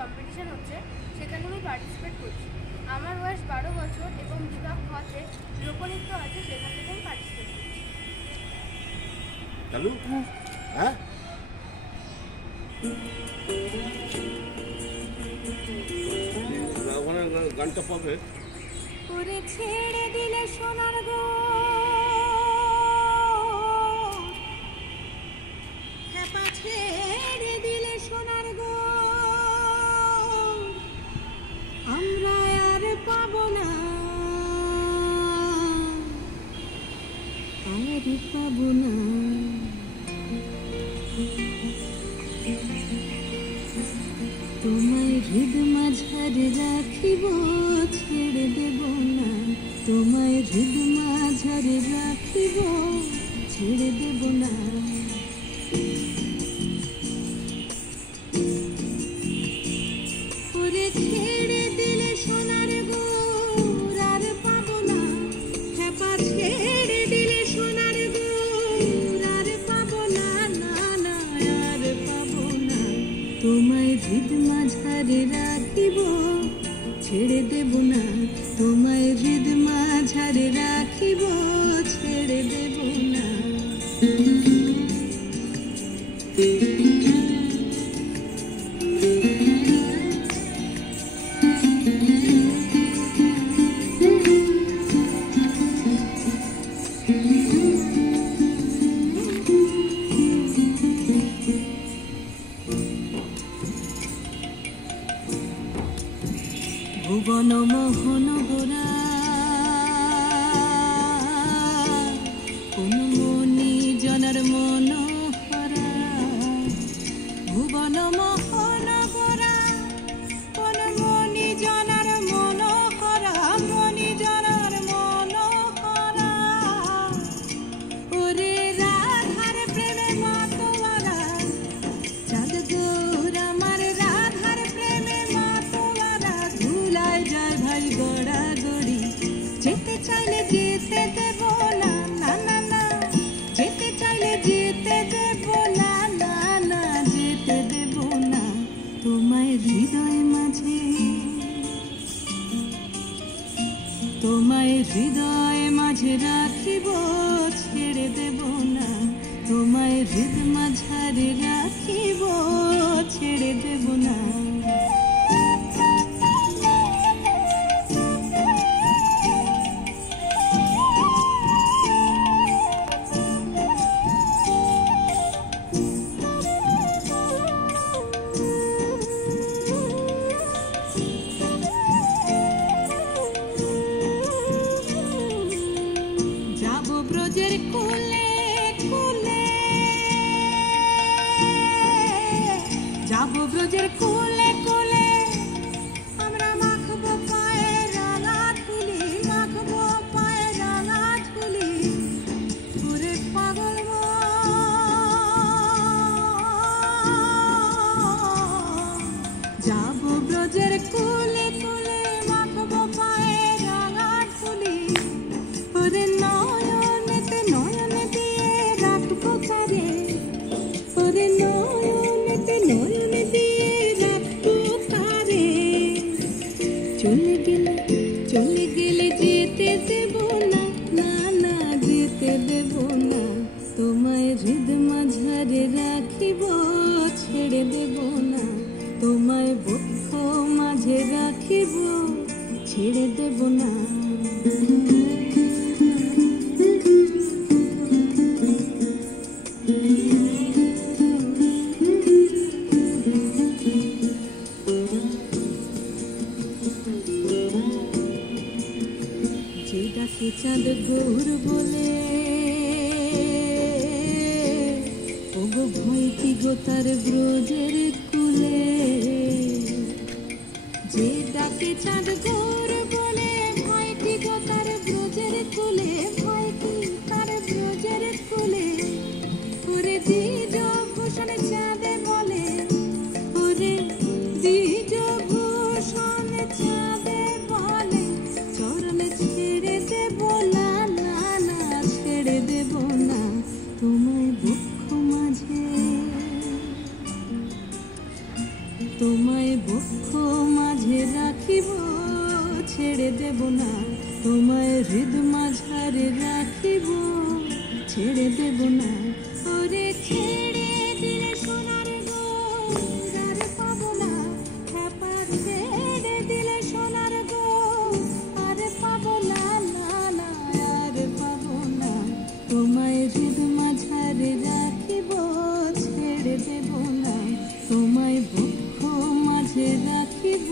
Competition হচ্ছে সেখানে আমি পার্টিসিপেট করছি। আমার বয়স 12 বছর এবং বিভাগ হতে লোকনৃত্য আছে, সেখান থেকে আমি পার্টিসিপেট করছি। চালু হ্যাঁ গানটা পাবে ওরে ছেড়ে দিলে সোনার গো খেপা ছেড়ে দিলে সোনার গো আমরা আর পাবো না আর পাবো না তোমায় হৃদ মাঝারে রাখিব ছেড়ে দেব না তোমায় হৃদ মাঝারে রাখিব ছেড়ে দেব না ওরে ছেড়ে দিলে সোনার গো আর পাবো না খেপা ছেড়ে দিলে সোনার গো আর পাবো না না না আর পাবো না তোমায় হৃদ মাঝারে রাখিব ছেড়ে দেব না তোমায় হৃদ মাঝারে রাখিব ছেড়ে দেব না ভুবন মোহন গোরা কোন মনি জনার মনোহরা ভুবন মোহন গোরা কোন মনি জনার মনোহরা মনি জনার মনোহরা ওরে রাধার প্রেমে মাতোয়ারা চাঁদ গৌর আমার রাধার প্রেমে মাতোয়ারা ধুলায় যায় ভাই গড়া গড়ি যেতে চাইলে যেতে দেব না না না না যেতে চাইলে যেতে দেব না না না যেতে দেব না তোমায় হৃদয় মাঝে তোমায় হৃদয় মাঝে রাখিব ছেড়ে দেব না তোমায় হৃদ মাঝারে রাখিব ছেড়ে দেব না যাবো ব্রজের কুলে কুলে যাবো ব্রজের কুলে কুলে আমরা মাখবো পায়ে রাঙা ধুলি মাখবো পায়ে রাঙা ধুলি ওরে পাগল যাবো ব্রজের কুলে কুলে মাখবো পায়ে রাঙা ধুলি ওরে নয়নেতে নয়নে দিয়ে রাখবো তারে ওরে নয়নেতে নয়নে দিয়ে রাখবো তারে চলে গেলে যেতে দেব না না না যেতে দেব না তোমায় হৃদ মাঝারে রাখিব ছেড়ে দেব না তোমায় বক্ষ মাঝে রাখিব ছেড়ে দেব না যে ডাকে চাঁদ গৌর বলে ওগো ভয় কি গো তার ব্রজের কুলে যে ডাকে চাঁদ গৌর বলে ভয় কি গো তার ব্রজের কুলে ভয় কি তার ব্রজের কুলে ওরে দ্বিজ ভূষণ চাঁদে বলে ওরে দ্বিজ ভূষণ চাঁদে বলে চরণ ছেড়ে দেব না না না ছেড়ে দেব না তোমায় বক্ষ মাঝে হৃদ মাঝারে রাখিব, ছেড়ে দেব না। ওরে ছেড়ে দিলে সোনার গৌর আর পাবো না, খেপা ছেড়ে দিলে সোনার গৌর আর পাবো না, না না আর পাবো না। তোমায় হৃদ মাঝারে রাখিব, ছেড়ে দেব না। তোমায় বক্ষ মাঝে রাখিব,